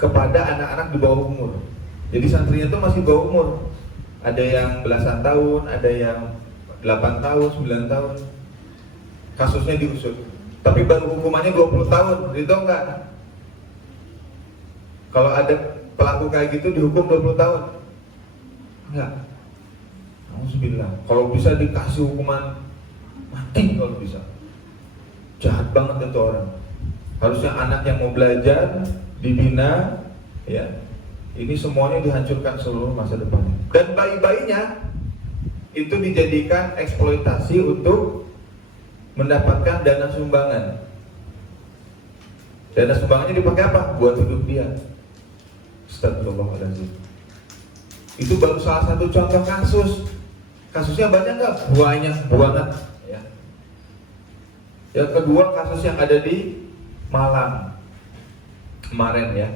kepada anak-anak di bawah umur. Jadi santrinya itu masih bawah umur. Ada yang belasan tahun, ada yang 8 tahun, 9 tahun. Kasusnya diusut. Tapi baru hukumannya 20 tahun, itu enggak. Kalau ada pelaku kayak gitu dihukum 20 tahun. Enggak. Alhamdulillah. Kalau bisa dikasih hukuman mati kalau bisa. Jahat banget itu orang. Harusnya anak yang mau belajar dibina, ya. Ini semuanya dihancurkan seluruh masa depannya. Dan bayi-bayinya itu dijadikan eksploitasi untuk mendapatkan dana sumbangan. Dana sumbangannya dipakai apa? Buat hidup dia. Astagfirullahaladzim. Itu baru salah satu contoh kasus. Kasusnya banyak nggak? Banyak banget. Ya. Yang kedua kasus yang ada di Malang kemarin ya.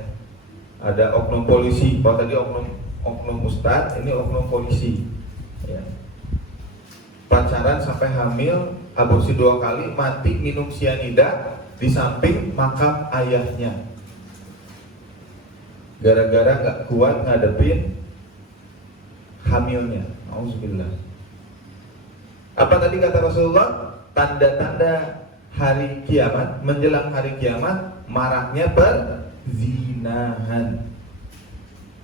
Ada oknum polisi. Kalau tadi oknum ustadz, ini oknum polisi. Ya. Pacaran sampai hamil, aborsi 2 kali, mati minum sianida di samping makam ayahnya. Gara-gara nggak kuat ngadepin hamilnya. Auzubillah. Apa tadi kata Rasulullah? Tanda-tanda hari kiamat, menjelang hari kiamat, maraknya perzinahan.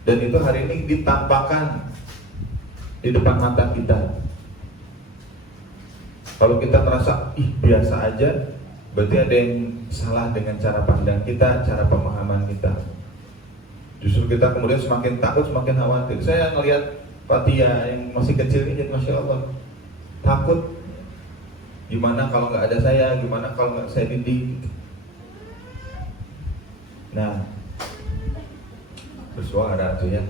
Dan itu hari ini ditampakkan di depan mata kita. Kalau kita merasa biasa aja, berarti ada yang salah dengan cara pandang kita, cara pemahaman kita. Justru kita kemudian semakin takut, semakin khawatir. Saya ngelihat Fatia yang masih kecil ini, Masya Allah, takut. Gimana kalau nggak ada saya? Gimana kalau nggak saya didik? Nah, bersuara tuh ya.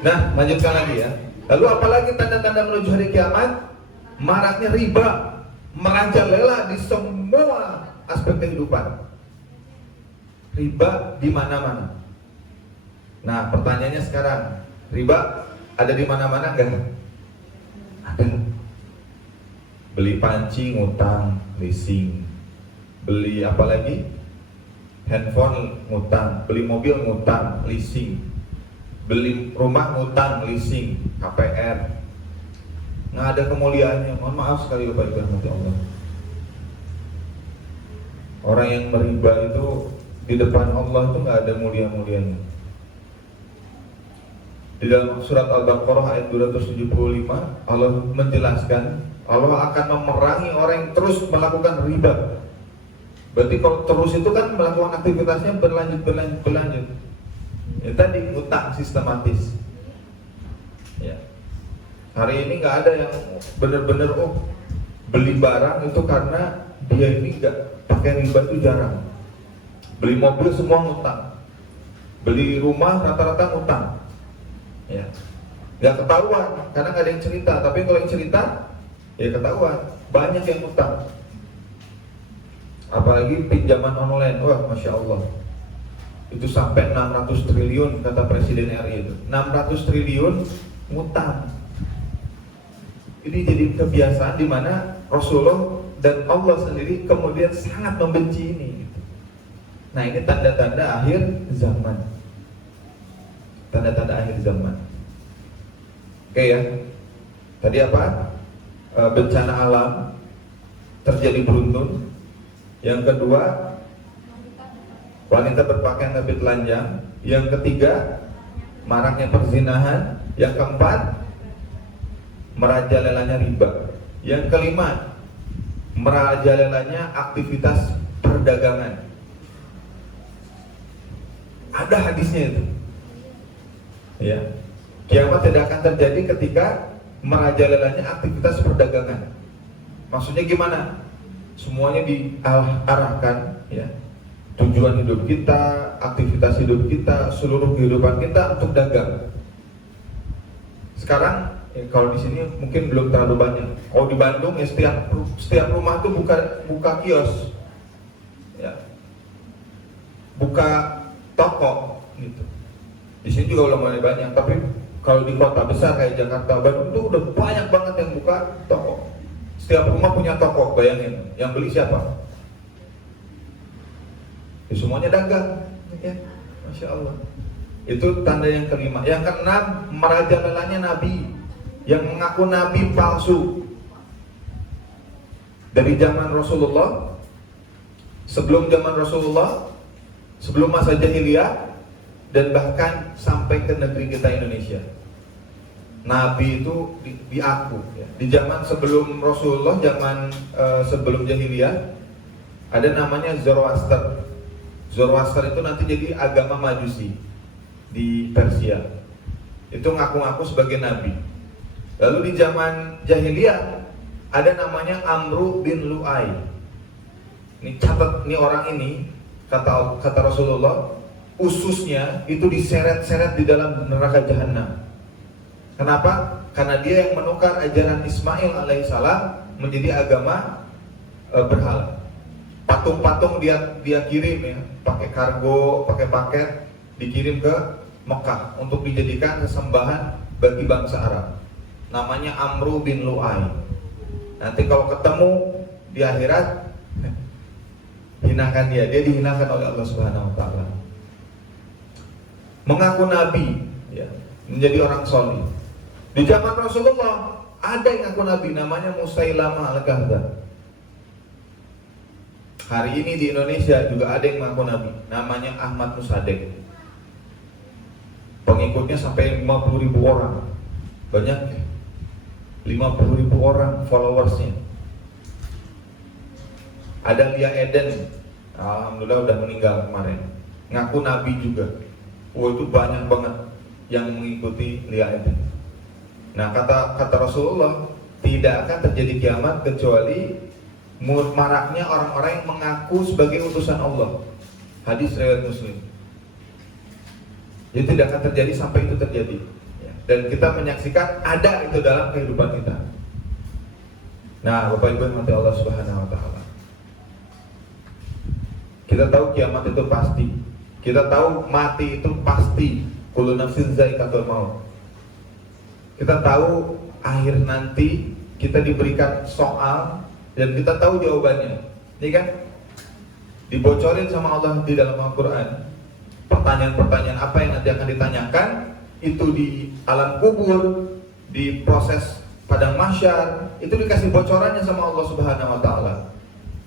Nah, lanjutkan lagi ya. Lalu apalagi tanda-tanda menuju hari kiamat? Maraknya riba, merajalela di semua aspek kehidupan. Riba di mana-mana. Nah, pertanyaannya sekarang, riba ada di mana-mana enggak? Ada. Beli panci ngutang, leasing. Beli apa lagi? Handphone ngutang, beli mobil ngutang, leasing. Beli rumah ngutang, leasing, KPR. Nggak ada kemuliaannya. Mohon maaf sekali Bapak Ibu rahmati Allah. Orang yang meriba itu di depan Allah itu nggak ada mulia-mulianya. Di dalam surat Al-Baqarah ayat 275 Allah menjelaskan Allah akan memerangi orang yang terus melakukan riba. Berarti kalau terus itu kan melakukan aktivitasnya berlanjut. Ya, tadi utang sistematis. Ya. Hari ini nggak ada yang benar-benar beli barang itu karena dia ini nggak pakai riba itu jarang. Beli mobil semua ngutang, beli rumah rata-rata ngutang. Ya, nggak ketahuan karena nggak ada yang cerita. Tapi kalau yang cerita, ya ketahuan. Banyak yang ngutang. Apalagi pinjaman online, wah Masya Allah. Itu sampai 600 triliun kata Presiden RI itu. 600 triliun ngutang. Ini jadi kebiasaan di mana Rasulullah dan Allah sendiri kemudian sangat membenci ini. Nah, ini tanda-tanda akhir zaman. Tanda-tanda akhir zaman. Oke ya. Tadi apa? Bencana alam terjadi beruntun. Yang kedua, wanita berpakaian tapi telanjang. Yang ketiga, maraknya perzinahan. Yang keempat, merajalelanya riba. Yang kelima, merajalelanya aktivitas perdagangan. Ada hadisnya itu. Ya. Kiamat tidak akan terjadi ketika merajalelanya aktivitas perdagangan. Maksudnya gimana? Semuanya diarahkan ya. Tujuan hidup kita, aktivitas hidup kita, seluruh kehidupan kita untuk dagang. Sekarang kalau di sini mungkin belum terlalu banyak. Oh, di Bandung ya setiap rumah tuh buka kios, ya, buka toko gitu. Di sini juga udah mulai banyak. Tapi kalau di kota besar kayak Jakarta, Bandung tuh udah banyak banget yang buka toko. Setiap rumah punya toko, bayangin. Yang beli siapa? Ya, semuanya dagang, ya. Masya Allah. Itu tanda yang kelima. Yang keenam, merajalelanya Nabi yang mengaku Nabi palsu. Dari zaman Rasulullah, sebelum zaman Rasulullah, sebelum masa jahiliyah, dan bahkan sampai ke negeri kita Indonesia. Nabi itu diaku ya. Di zaman sebelum Rasulullah, zaman sebelum jahiliyah, ada namanya Zoroaster. Zoroaster itu nanti jadi agama Majusi di Persia. Itu ngaku-ngaku sebagai nabi. Lalu di zaman jahiliyah ada namanya Amru bin Lu'ay. Ini catat, ini orang ini kata Rasulullah, ususnya itu diseret-seret di dalam neraka jahanam. Kenapa? Karena dia yang menukar ajaran Ismail alaihissalam menjadi agama berhala. Patung-patung dia kirim ya, pakai kargo, pakai paket, dikirim ke Mekah untuk dijadikan sesembahan bagi bangsa Arab. Namanya Amru bin Lu'ay. Nanti kalau ketemu di akhirat, hinakan dia dihinakan oleh Allah Subhanahu wa taala. Mengaku nabi ya, menjadi orang soleh. Di zaman Rasulullah ada yang ngaku nabi, namanya Musailamah al-Kadzdzab. Hari ini di Indonesia juga ada yang mengaku nabi, namanya Ahmad Musaddiq. Pengikutnya sampai 50.000 orang. Banyak ya? 50.000 orang followersnya. Ada Lia Eden, alhamdulillah udah meninggal kemarin, ngaku nabi juga. Itu banyak banget yang mengikuti Lia Eden. Nah kata Rasulullah, tidak akan terjadi kiamat kecuali maraknya orang-orang yang mengaku sebagai utusan Allah. Hadis riwayat Muslim. Jadi tidak akan terjadi sampai itu terjadi. Dan kita menyaksikan ada itu dalam kehidupan kita. Nah, Bapak Ibu yang mati Allah Subhanahu wa taala. Kita tahu kiamat itu pasti. Kita tahu mati itu pasti. Kullu nafsin za'iqatul maut. Kita tahu akhir nanti kita diberikan soal dan kita tahu jawabannya. Ini kan dibocorin sama Allah di dalam Al-Qur'an. Pertanyaan-pertanyaan apa yang nanti akan ditanyakan itu di alam kubur, di proses padang mahsyar, itu dikasih bocorannya sama Allah Subhanahu wa taala.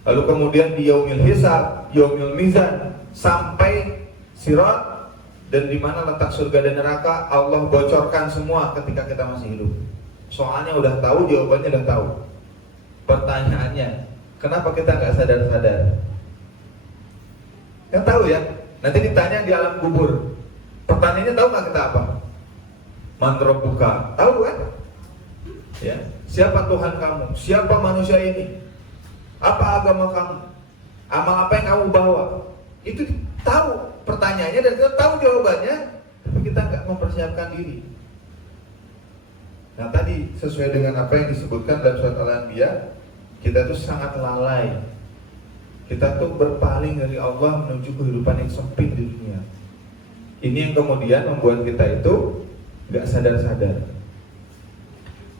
Lalu kemudian di yaumil hisab, yaumil mizan, sampai sirat, dan di mana letak surga dan neraka Allah bocorkan semua ketika kita masih hidup. Soalnya udah tahu, jawabannya udah tahu. Pertanyaannya, kenapa kita nggak sadar-sadar? Kan tahu ya, nanti ditanya di alam kubur. Pertanyaannya tahu nggak kita apa? Man rabbuka, tahu kan? Ya, siapa Tuhan kamu? Siapa manusia ini? Apa agama kamu? Amal apa yang kamu bawa? Itu tahu pertanyaannya dan kita tahu jawabannya, tapi kita nggak mempersiapkan diri. Nah tadi sesuai dengan apa yang disebutkan dalam surat Al-Anbiya, kita tuh sangat lalai. Kita tuh berpaling dari Allah menuju kehidupan yang sempit di dunia. Ini yang kemudian membuat kita itu gak sadar-sadar.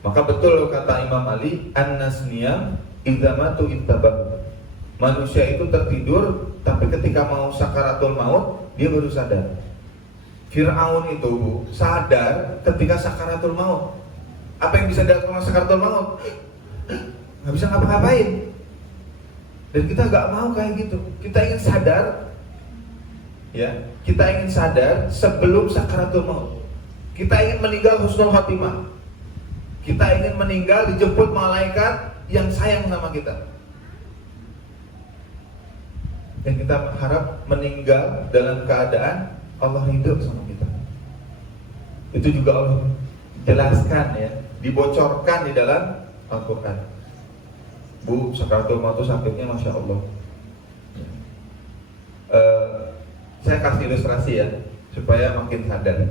Maka betul kata Imam Ali, an-nas niyam idza matu intabahu. Manusia itu tertidur, tapi ketika mau sakaratul maut dia baru sadar. Fir'aun itu sadar ketika sakaratul maut. Apa yang bisa dilakukan sakaratul maut? Gak bisa ngapa-ngapain. Dan kita gak mau kayak gitu. Kita ingin sadar, ya, kita ingin sadar sebelum sakaratul maut. Kita ingin meninggal husnul khotimah. Kita ingin meninggal dijemput malaikat yang sayang sama kita. Dan kita harap meninggal dalam keadaan Allah ridho sama kita. Itu juga Allah jelaskan ya, dibocorkan di dalam Al-Quran. Bu, sakaratul maut itu sakitnya Masya Allah. Saya kasih ilustrasi ya, supaya makin sadar.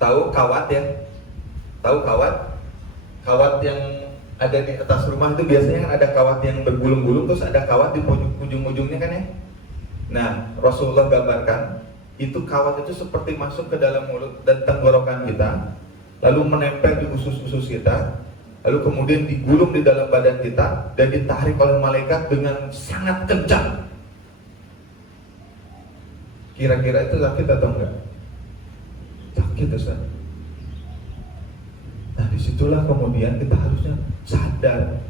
Tahu kawat ya? Tahu kawat? Kawat yang ada di atas rumah itu biasanya kan ada kawat yang bergulung-gulung, terus ada kawat di ujung-ujungnya kan ya? Nah, Rasulullah gambarkan itu kawat itu seperti masuk ke dalam mulut dan tenggorokan kita, lalu menempel di usus-usus kita, lalu kemudian digulung di dalam badan kita dan ditarik oleh malaikat dengan sangat kencang. Kira-kira itu sakit atau enggak? Sakit, Ustaz. Nah, disitulah kemudian kita harusnya sadar.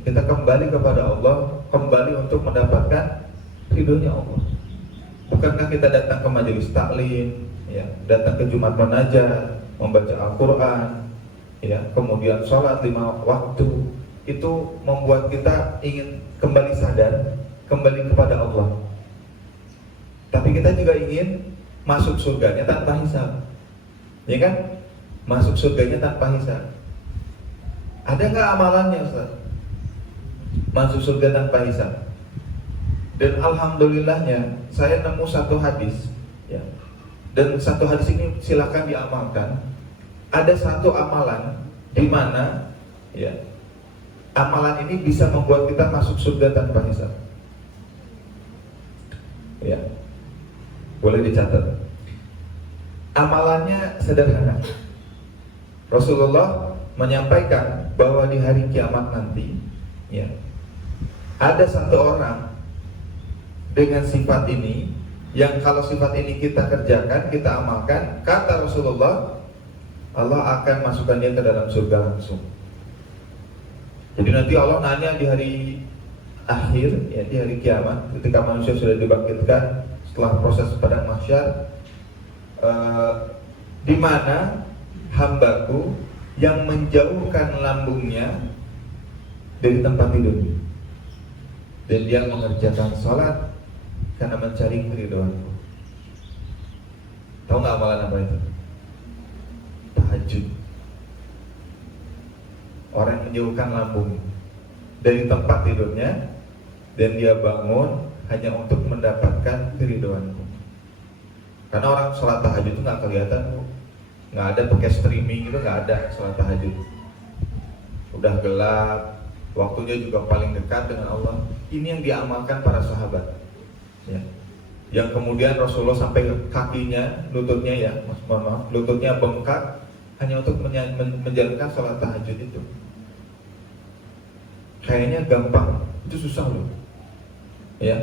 Kita kembali kepada Allah, kembali untuk mendapatkan ridhonya Allah. Bukankah kita datang ke majelis taklim, ya, datang ke Jumat Munajat, membaca Al-Quran, ya, kemudian sholat 5 waktu, itu membuat kita ingin kembali sadar, kembali kepada Allah. Tapi kita juga ingin masuk surganya tanpa hisab, ya kan? Masuk surganya tanpa hisab. Ada nggak amalannya, Ustaz? Masuk surga tanpa hisab. Dan alhamdulillahnya saya nemu satu hadis, ya. Dan satu hadis ini silakan diamalkan. Ada satu amalan di mana, ya, amalan ini bisa membuat kita masuk surga tanpa hisab. Ya, boleh dicatat. Amalannya sederhana. Rasulullah menyampaikan bahwa di hari kiamat nanti, ya, ada satu orang dengan sifat ini, yang kalau sifat ini kita kerjakan, kita amalkan, kata Rasulullah, Allah akan masukkan dia ke dalam surga langsung. Jadi nanti Allah nanya di hari akhir, ya, di hari kiamat, ketika manusia sudah dibangkitkan setelah proses padang mahsyar, di mana hambaku yang menjauhkan lambungnya dari tempat tidurnya, dan dia mengerjakan sholat karena mencari keridhoanku. Tahu nggak amalan apa itu? Tahajud. Orang yang menjauhkan lambung dari tempat tidurnya dan dia bangun hanya untuk mendapatkan keridhoanku. Karena orang sholat tahajud itu nggak kelihatan, nggak ada pakai streaming, itu nggak ada sholat tahajud. Udah gelap, waktunya juga paling dekat dengan Allah. Ini yang diamalkan para sahabat, ya. Yang kemudian Rasulullah sampai kakinya, lututnya, ya, maaf, lututnya bengkak hanya untuk menjalankan sholat tahajud itu. Kayaknya gampang, itu susah loh, ya.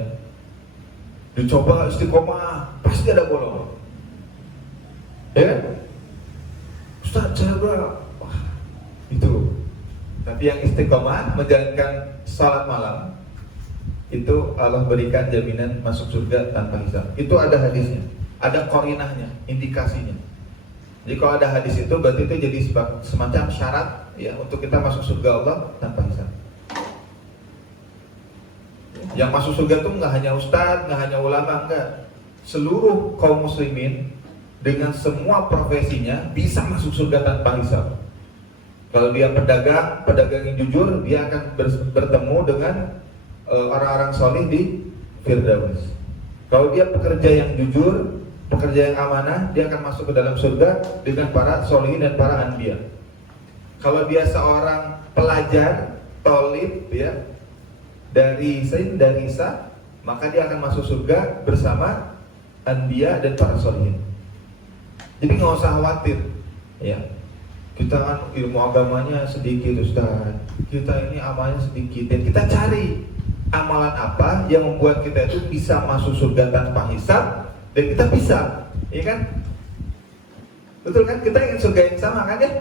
Dicoba istiqomah, pasti ada bolong, ya. Ustaz, saya wah, itu. Tapi yang istiqomah menjalankan sholat malam, itu Allah berikan jaminan masuk surga tanpa hisab. Itu ada hadisnya, ada qarinahnya, indikasinya. Jadi kalau ada hadis itu, berarti itu jadi semacam syarat, ya, untuk kita masuk surga Allah tanpa hisab. Yang masuk surga itu nggak hanya ustadz, nggak hanya ulama, enggak. Seluruh kaum muslimin dengan semua profesinya bisa masuk surga tanpa hisab. Kalau dia pedagang yang jujur, dia akan bertemu dengan orang-orang solih di Firdaus. Kalau dia pekerja yang jujur, pekerja yang amanah, dia akan masuk ke dalam surga dengan para solihin dan para anbiya. Kalau dia seorang pelajar, tolib, ya, dari Isa, maka dia akan masuk surga bersama anbiya dan para solihin. Jadi nggak usah khawatir, ya. Kita kan ilmu agamanya sedikit, Ustaz. Kita ini amalnya sedikit, dan kita cari amalan apa yang membuat kita itu bisa masuk surga tanpa hisab, dan kita bisa, ya kan? Betul kan? Kita ingin surga yang sama kan, ya?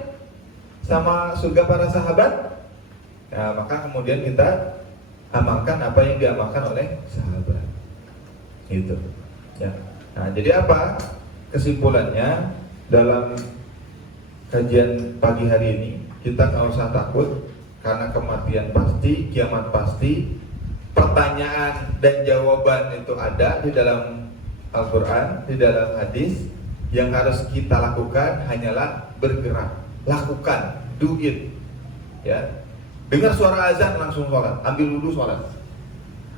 Sama surga para sahabat. Nah, maka kemudian kita amalkan apa yang diamalkan oleh sahabat. Gitu, ya. Nah, jadi apa kesimpulannya dalam kajian pagi hari ini? Kita nggak usah takut, karena kematian pasti, kiamat pasti, pertanyaan dan jawaban itu ada di dalam Al-Quran, di dalam hadis. Yang harus kita lakukan hanyalah bergerak, lakukan, do it, ya. Dengar suara azan langsung sholat, ambil wudhu sholat.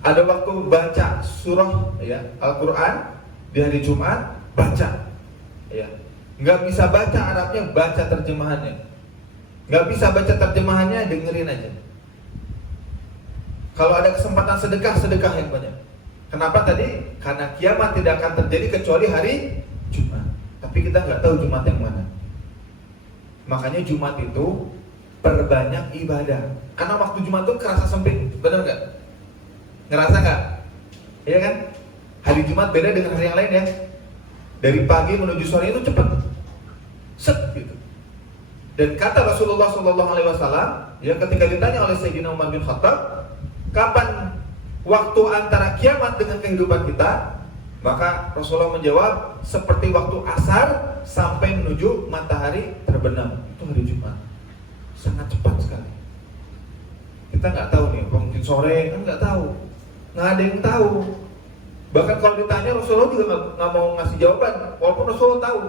Ada waktu baca surah, ya, Al-Quran di hari Jumat, baca, ya. Nggak bisa baca Arabnya, baca terjemahannya. Nggak bisa baca terjemahannya, dengerin aja. Kalau ada kesempatan sedekah, sedekah yang banyak. Kenapa tadi? Karena kiamat tidak akan terjadi kecuali hari Jumat. Tapi kita nggak tahu Jumat yang mana. Makanya Jumat itu perbanyak ibadah. Karena waktu Jumat itu kerasa sempit, benar nggak? Ngerasa nggak? Iya kan? Hari Jumat beda dengan hari yang lain ya. Dari pagi menuju sore itu cepat, set gitu. Dan kata Rasulullah SAW, ya ketika ditanya oleh Sayyidina Umar bin Khattab, kapan waktu antara kiamat dengan kehidupan kita? Maka Rasulullah menjawab, seperti waktu asar sampai menuju matahari terbenam. Itu hari Jumat. Sangat cepat sekali. Kita nggak tahu nih, mungkin sore kan nggak tahu, nggak ada yang tahu. Bahkan kalau ditanya Rasulullah juga nggak mau ngasih jawaban, walaupun Rasulullah tahu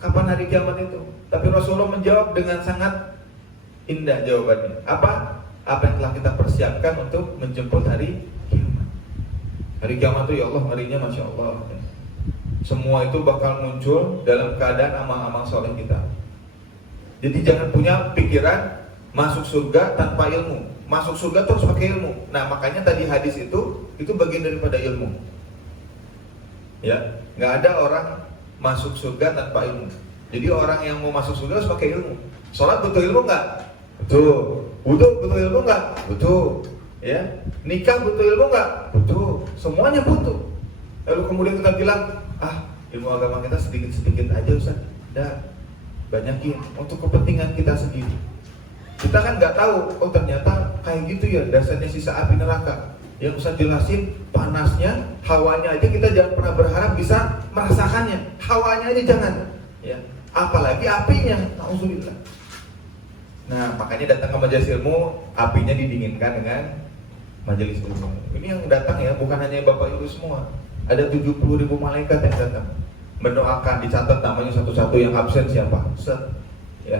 kapan hari kiamat itu. Tapi Rasulullah menjawab dengan sangat indah jawabannya. Apa yang telah kita persiapkan untuk menjemput hari kiamat. Hari kiamat itu ya Allah ngerinya Masya Allah. Semua itu bakal muncul dalam keadaan amal-amal soleh kita. Jadi jangan punya pikiran masuk surga tanpa ilmu. Masuk surga terus pakai ilmu. Nah makanya tadi hadis itu bagian daripada ilmu. Ya, nggak ada orang masuk surga tanpa ilmu. Jadi orang yang mau masuk surga harus pakai ilmu. Sholat butuh ilmu nggak? Butuh. Wudu butuh ilmu nggak? Butuh. Ya, nikah butuh ilmu nggak? Butuh. Semuanya butuh. Lalu kemudian kita bilang, ilmu agama kita sedikit-sedikit aja Ustaz. Dah, banyakin untuk kepentingan kita sendiri. Kita kan nggak tahu, oh ternyata kayak gitu ya dasarnya sisa api neraka. Yang Ustaz jelasin panasnya, hawanya aja kita jangan pernah berharap bisa merasakannya. Hawanya aja jangan. Ya, apalagi apinya. Alhamdulillah. Nah, makanya datang ke majelis ilmu, apinya didinginkan dengan majelis ilmu. Ini yang datang ya, bukan hanya Bapak Ibu semua. Ada 70.000 malaikat yang datang mendoakan, dicatat namanya satu-satu, yang absen siapa? Set. Ya.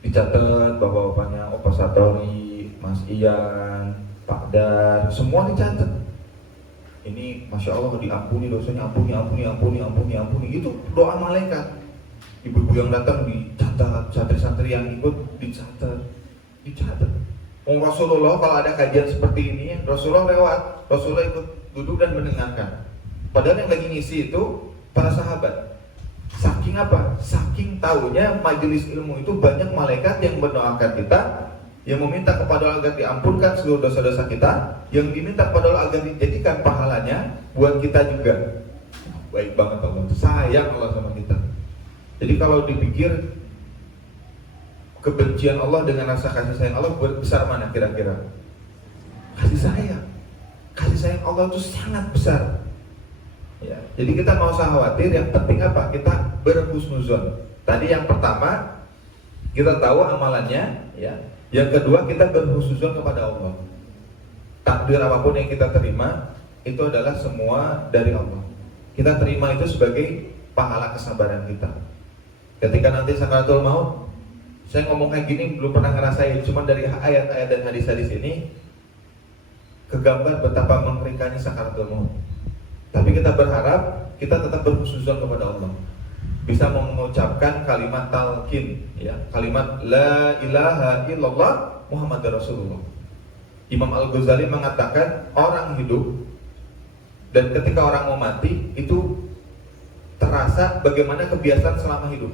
Dicatat bapak-bapaknya, Opa Satori, Mas Ian, Pak Dar, semua dicatat. Ini Masya Allah diampuni dosanya, ampuni. Itu doa malaikat. Ibu-ibu yang datang dicatat, santri-santri yang ikut dicatat. Rasulullah kalau ada kajian seperti ini, Rasulullah lewat, Rasulullah ikut duduk dan mendengarkan. Padahal yang lagi ngisi itu para sahabat. Saking apa? Saking taunya majelis ilmu itu banyak malaikat yang mendoakan kita, yang meminta kepada Allah agar diampunkan seluruh dosa-dosa kita, yang diminta kepada Allah agar dijadikan pahalanya buat kita juga. Baik banget Allah, sayang Allah sama kita. Jadi kalau dipikir kebencian Allah dengan rasa kasih sayang Allah besar mana kira-kira? Kasih sayang Allah itu sangat besar. Ya, jadi kita mau usah khawatir, yang penting apa? Kita berhusnuzon. Tadi yang pertama kita tahu amalannya, ya. Yang kedua kita berhusnuzon kepada Allah. Takdir apapun yang kita terima itu adalah semua dari Allah. Kita terima itu sebagai pahala kesabaran kita. Ketika nanti sakaratul maut, saya ngomong kayak gini belum pernah ngerasain, cuma dari ayat-ayat dan hadis-hadis ini kegambar betapa mengerikannya sakaratul maut. Tapi kita berharap kita tetap berhusnuzon kepada Allah, bisa mengucapkan kalimat talqin, ya, kalimat la ilaha illallah Muhammadur Rasulullah. Imam Al-Ghazali mengatakan orang hidup dan ketika orang mau mati itu terasa bagaimana kebiasaan selama hidup.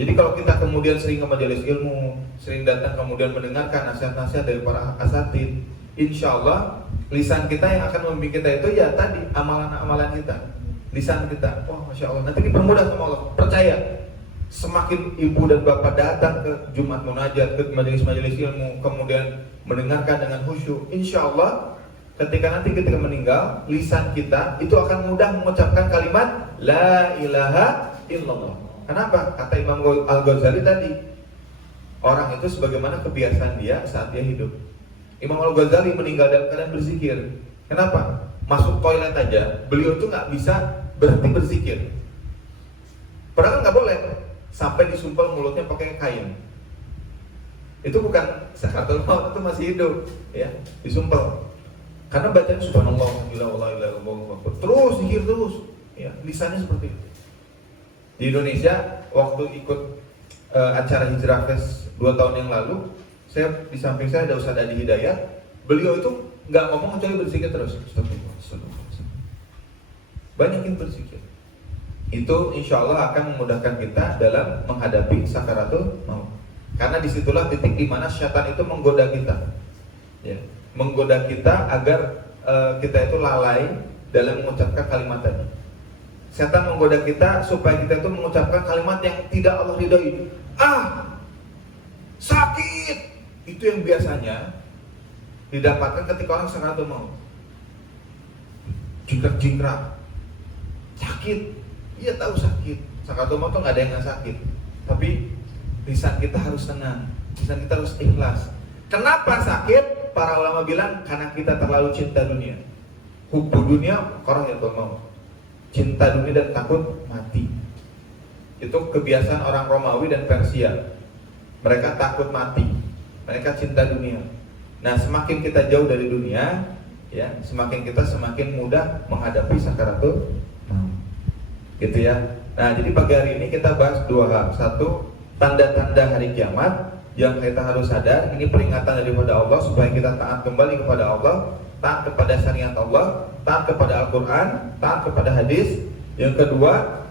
Jadi kalau kita kemudian sering ke majelis ilmu, sering datang kemudian mendengarkan nasihat-nasihat dari para asatidz, insya Allah lisan kita yang akan membimbing kita itu ya tadi amalan-amalan kita, lisan kita. Wah Masya Allah, nanti dipermudah sama Allah. Percaya, semakin ibu dan bapak datang ke Jumat Munajat, ke majelis-majelis ilmu, kemudian mendengarkan dengan khusyuk, insya Allah ketika meninggal, lisan kita itu akan mudah mengucapkan kalimat la ilaha illallah. Kenapa? Kata Imam Al-Ghazali tadi, orang itu sebagaimana kebiasaan dia saat dia hidup. Imam Al-Ghazali meninggal dalam keadaan berzikir. Kenapa? Masuk toilet aja, beliau itu nggak bisa berhenti berzikir. Padahal nggak boleh, sampai disumpel mulutnya pakai kain. Itu bukan sakaratul maut, itu masih hidup, ya, disumpel. Karena bacanya subhanallah, terus zikir terus, ya, lisannya seperti itu. Di Indonesia, waktu ikut acara Hijrah Fest 2 tahun yang lalu, saya di samping saya ada Ustaz Adi Hidayat, beliau itu nggak ngomong kecuali berzikir terus. Banyakin berzikir. Itu insya Allah akan memudahkan kita dalam menghadapi sakaratul maut. Karena disitulah titik di mana syaitan itu menggoda kita, ya, menggoda kita agar kita itu lalai dalam mengucapkan kalimat tadi. Setan menggoda kita supaya kita itu mengucapkan kalimat yang tidak Allah ridhoi. Sakit, itu yang biasanya didapatkan ketika orang sakaratul maut. Jingkrak-jingkrak, sakit, iya tahu sakit. Sakaratul maut tuh nggak ada yang nggak sakit. Tapi lisan kita harus tenang, lisan kita harus ikhlas. Kenapa sakit? Para ulama bilang karena kita terlalu cinta dunia. Hubbu dunia karahiyatul maut. Cinta dunia dan takut mati. Itu kebiasaan orang Romawi dan Persia. Mereka takut mati. Mereka cinta dunia. Nah, semakin kita jauh dari dunia, ya, semakin mudah menghadapi sakaratul maut. Gitu ya. Nah, jadi pagi hari ini kita bahas dua hal. Satu, tanda-tanda hari kiamat yang kita harus sadar. Ini peringatan daripada Allah supaya kita taat kembali kepada Allah, taat kepada syariat Allah, taat kepada Al-Quran, taat kepada hadis. Yang kedua,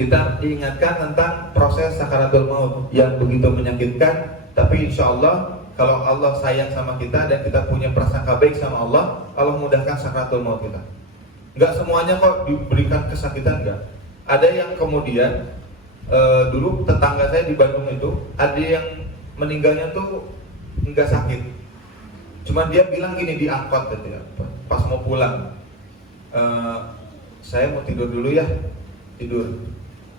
kita diingatkan tentang proses sakaratul maut yang begitu menyakitkan. Tapi insya Allah kalau Allah sayang sama kita dan kita punya prasangka baik sama Allah, Allah mudahkan sakaratul maut kita. Enggak semuanya kok diberikan kesakitan, enggak. Ada yang kemudian dulu tetangga saya di Bandung itu ada yang meninggalnya tuh enggak sakit. Cuman dia bilang gini di angkot gitu ya, pas mau pulang, saya mau tidur dulu ya, tidur,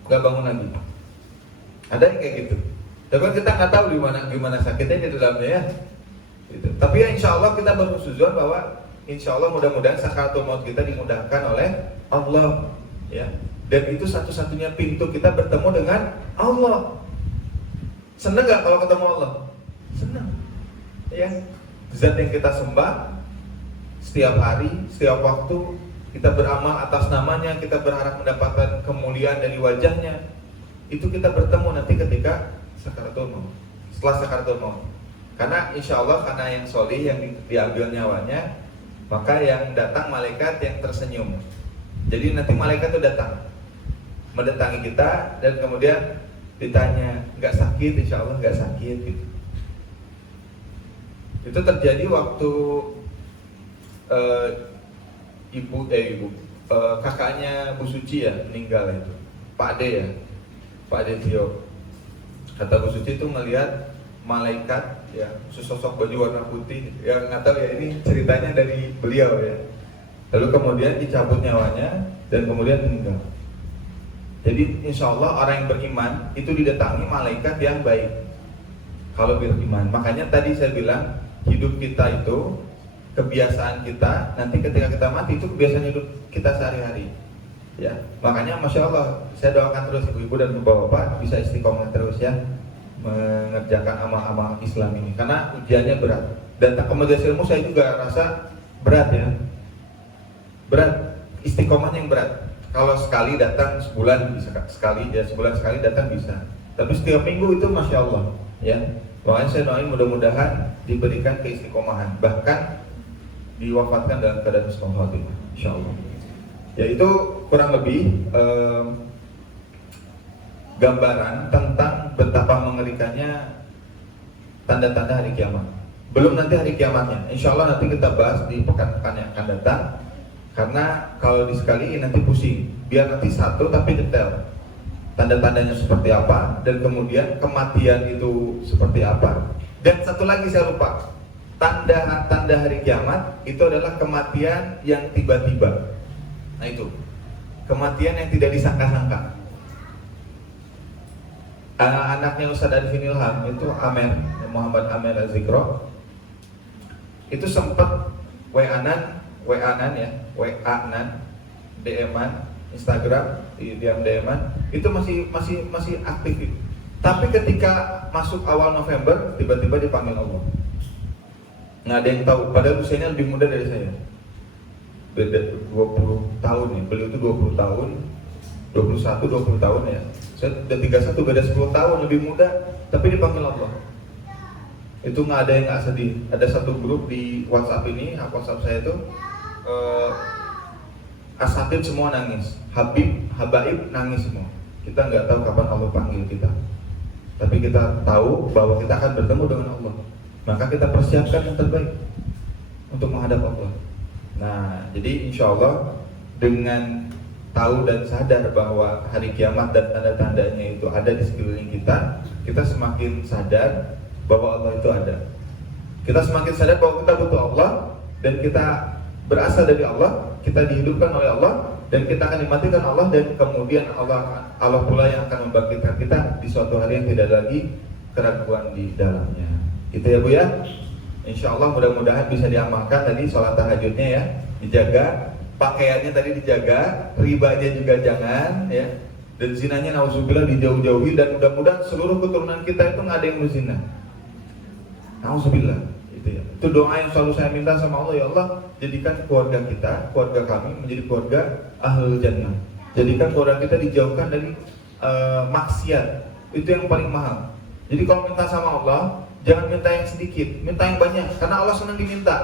nggak bangun lagi. Ada yang kayak gitu. Tapi kita nggak tahu gimana sakitnya di dalamnya ya. Gitu. Tapi ya insya Allah kita berhusnuzon bahwa insya Allah mudah-mudahan sakaratul maut kita dimudahkan oleh Allah, ya. Dan itu satu-satunya pintu kita bertemu dengan Allah. Seneng gak kalau ketemu Allah? Seneng, ya. Zat yang kita sembah setiap hari, setiap waktu kita beramal atas namanya, kita berharap mendapatkan kemuliaan dari wajahnya. Itu kita bertemu nanti ketika sakaratul maut. Setelah sakaratul maut. Karena insya Allah karena yang solih yang diambil nyawanya, maka yang datang malaikat yang tersenyum. Jadi nanti malaikat itu datang mendatangi kita dan kemudian ditanya, nggak sakit? Insya Allah nggak sakit gitu. Itu terjadi waktu kakaknya Bu Suci ya meninggal itu, Pak Ade ya, Pak Ade Tio. Kata Bu Suci itu melihat malaikat ya sesosok baju warna putih, ya nggak tahu ya ini ceritanya dari beliau ya. Lalu kemudian dicabut nyawanya dan kemudian meninggal. Jadi insya Allah orang yang beriman itu didatangi malaikat yang baik. Kalau beriman, makanya tadi saya bilang hidup kita itu kebiasaan kita. Nanti ketika kita mati itu kebiasaan hidup kita sehari-hari. Ya, makanya masya Allah saya doakan terus ibu-ibu dan bapak-bapak bisa istiqomah terus ya mengerjakan amal-amal Islam ini. Karena ujiannya berat. Dan tak majelis ilmu saya juga rasa berat ya. Berat, istiqomahnya yang berat. Kalau sekali datang sebulan bisa sekali, ya sebulan sekali datang bisa. Tapi setiap minggu itu masya Allah, ya. Makanya saya doain mudah-mudahan diberikan keistiqomahan, bahkan diwafatkan dalam keadaan husnul khotimah, insya Allah. Ya itu kurang lebih gambaran tentang betapa mengerikannya tanda-tanda hari kiamat. Belum nanti hari kiamatnya, insya Allah nanti kita bahas di pekan-pekan yang akan datang. Karena kalau disekaliin nanti pusing. Biar nanti satu tapi detail. Tanda-tandanya seperti apa dan kemudian kematian itu seperti apa. Dan satu lagi saya lupa. Tanda-tanda hari kiamat itu adalah kematian yang tiba-tiba. Nah itu. Kematian yang tidak disangka-sangka. Anaknya Ustadz Arifin Ilham itu Amer, Muhammad Amer Azikro. Itu sempat WA-an ya, WA-an, DM-an, Instagram, DM-an, itu masih aktif. Tapi ketika masuk awal November, tiba-tiba dipanggil Allah. Nggak ada yang tahu, padahal usianya lebih muda dari saya. Beda 20 tahun ya, beliau itu 20 tahun, 20 tahun ya. Saya udah 31, beda 10 tahun lebih muda, tapi dipanggil Allah. Itu nggak ada yang nggak sedih. Ada satu grup di WhatsApp ini, WhatsApp saya itu asatid semua nangis, habaib nangis semua. Kita nggak tahu kapan Allah panggil kita, tapi kita tahu bahwa kita akan bertemu dengan Allah. Maka kita persiapkan yang terbaik untuk menghadap Allah. Nah, jadi insya Allah dengan tahu dan sadar bahwa hari kiamat dan tanda-tandanya itu ada di sekeliling kita, kita semakin sadar bahwa Allah itu ada. Kita semakin sadar bahwa kita butuh Allah dan kita berasal dari Allah, kita dihidupkan oleh Allah dan kita akan dimatikan Allah, dan kemudian Allah pula yang akan membangkitkan kita di suatu hari yang tidak lagi keraguan di dalamnya. Itu ya Bu ya. Insya Allah mudah-mudahan bisa diamalkan tadi sholat tahajudnya ya, dijaga, pakaiannya tadi dijaga, ribanya juga jangan ya, dan zinanya nauzubillah dijauh-jauhi, dan mudah-mudahan seluruh keturunan kita itu nggak ada yang berzina. Nauzubillah. Itu doa yang selalu saya minta sama Allah, ya Allah, jadikan keluarga kita, keluarga kami menjadi keluarga ahlul jannah. Jadikan keluarga kita dijauhkan dari maksiat. Itu yang paling mahal. Jadi kalau minta sama Allah, jangan minta yang sedikit, minta yang banyak, karena Allah senang diminta.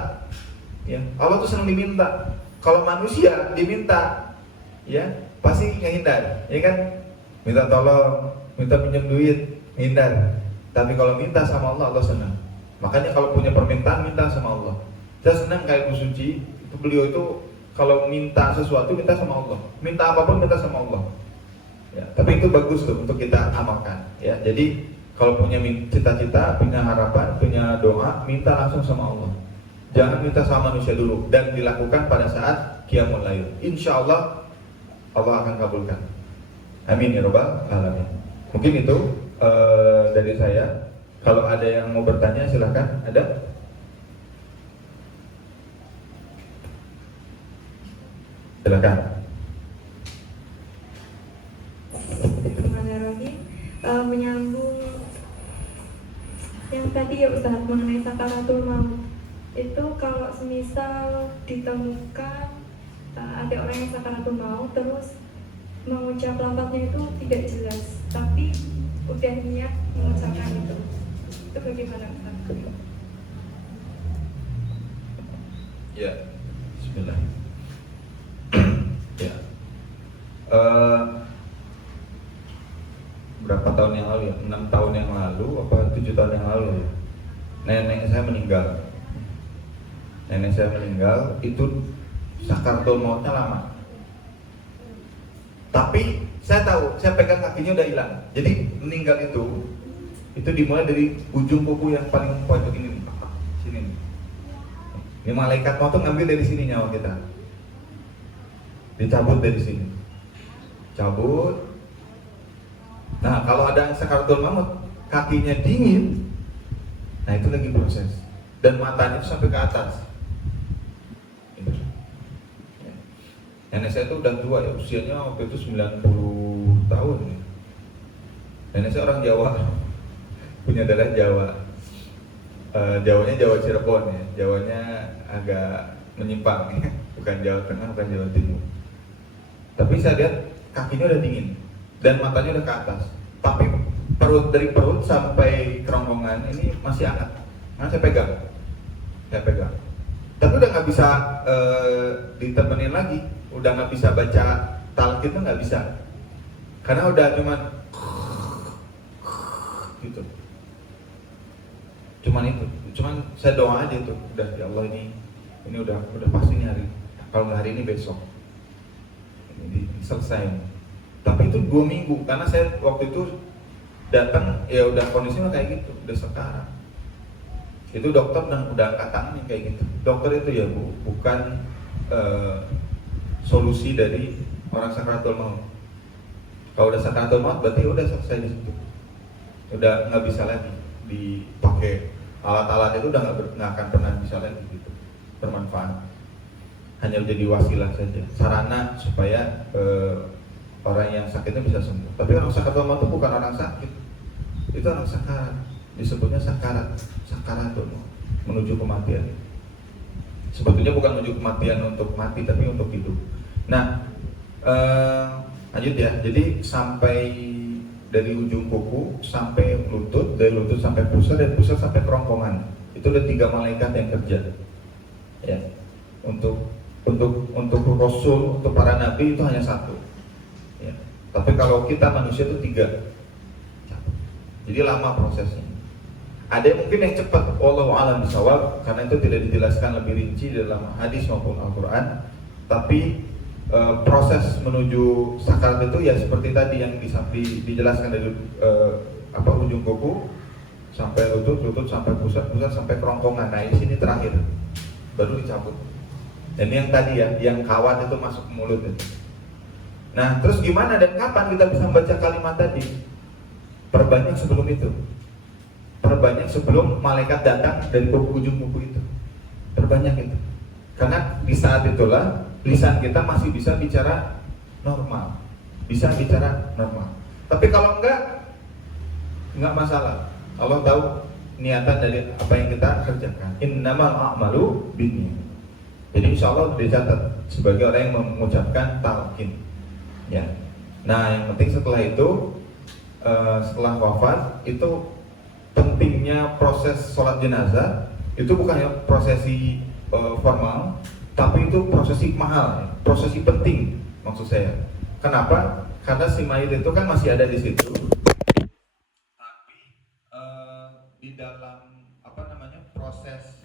Ya, Allah tuh senang diminta. Kalau manusia diminta, ya pasti ngehindar, ya kan? Minta tolong, minta pinjam duit, hindar. Tapi kalau minta sama Allah, Allah senang. Makanya kalau punya permintaan, minta sama Allah. Saya senang kayak Bu Suci, itu beliau itu kalau minta sesuatu, minta sama Allah. Minta apapun, minta sama Allah. Ya, tapi itu bagus tuh untuk kita amalkan. Ya, jadi kalau punya cita-cita, punya harapan, punya doa, minta langsung sama Allah. Jangan minta sama manusia dulu, dan dilakukan pada saat qiyamul lail. Insya Allah Allah akan kabulkan. Amin ya rabbal alamin. Mungkin itu dari saya. Kalau ada yang mau bertanya silakan. Ada? Silakan. Menyambung yang tadi ya Ustaz mengenai sakaratul maut, itu kalau semisal ditemukan ada orang yang sakaratul maut terus mengucap lafaznya itu tidak jelas, tapi udah niat mengucapkan itu bagaimana Ustaz? Ya, bismillah. Ya. Berapa tahun yang lalu ya? 6 tahun yang lalu apa 7 tahun yang lalu ya? Nenek saya meninggal. Nenek saya meninggal itu sakaratul mautnya lama. Tapi saya tahu, saya pegang kakinya udah hilang. Jadi meninggal itu dimulai dari ujung kuku yang paling pojok ini nih. Sini nih. Ini malaikat maut tuh ngambil dari sini nyawa kita. Dicabut dari sini. Cabut. Nah, kalau ada sakaratul maut, kakinya dingin. Nah, itu lagi proses. Dan matanya itu sampai ke atas. Nenek saya itu udah tua ya, usianya waktu itu 90 tahun ya. Nenek saya orang Jawa, punya darah Jawa. Jawanya Jawa Cirebon ya, Jawanya agak menyimpang ya. Bukan Jawa Tengah, bukan Jawa Timur. Tapi saya lihat kakinya udah dingin dan matanya udah ke atas. Tapi dari perut sampai kerongkongan ini masih hangat. Nah, saya pegang. Tapi udah nggak bisa ditemenin lagi. Udah nggak bisa baca talqin, itu nggak bisa, karena udah cuman gitu, cuman saya doa aja tuh, udah ya Allah ini udah pasti nih hari, kalau nggak hari ini besok ini selesai. Tapi itu 2 minggu, karena saya waktu itu datang ya udah kondisinya kayak gitu, udah sekarang itu dokter udah angkat tangan kayak gitu. Dokter itu ya Bu, bukan solusi dari orang sakaratul maut. Kalau udah sakaratul maut berarti udah selesai di situ. Udah nggak bisa lagi dipakai alat-alat itu, udah nggak akan pernah bisa lagi gitu bermanfaat. Hanya jadi wasilah saja, sarana supaya orang yang sakitnya bisa sembuh. Tapi orang sakaratul maut itu bukan orang sakit, itu orang sakarat. Disebutnya sakaratul maut, menuju kematian. Sebetulnya bukan menuju kematian untuk mati, tapi untuk hidup. Nah, lanjut ya. Jadi sampai dari ujung kuku sampai lutut, dari lutut sampai pusar, dan pusar sampai kerongkongan. Itu ada 3 malaikat yang kerja. Ya, untuk Rasul, untuk para nabi itu hanya 1. Ya. Tapi kalau kita manusia itu 3. Jadi lama prosesnya. Ada yang mungkin yang cepat, wallahu a'lam bishawab, karena itu tidak dijelaskan lebih rinci dalam hadis maupun Al-Quran. Tapi proses menuju sakarat itu ya seperti tadi yang dijelaskan dari ujung kuku sampai lutut sampai pusat sampai kerongkongan. Nah, di sini terakhir baru dicabut. Dan yang tadi ya, yang kawat itu masuk ke mulut itu. Nah, terus gimana dan kapan kita bisa membaca kalimat tadi? Perbanyak sebelum itu. Perbanyak sebelum malaikat datang dari ujung kuku itu. Perbanyak itu. Karena di saat itulah lisan kita masih bisa bicara normal. Bisa bicara normal. Tapi kalau enggak masalah. Allah tahu niatan dari apa yang kita kerjakan. Innamal a'malu binniyat. Jadi insya Allah dicatat sebagai orang yang mengucapkan talqin. Ya. Nah, yang penting setelah itu, setelah wafat itu pentingnya proses sholat jenazah itu bukan prosesi formal, tapi itu prosesi mahal, prosesi penting maksud saya. Kenapa? Karena si mayit itu kan masih ada di situ. Tapi di dalam proses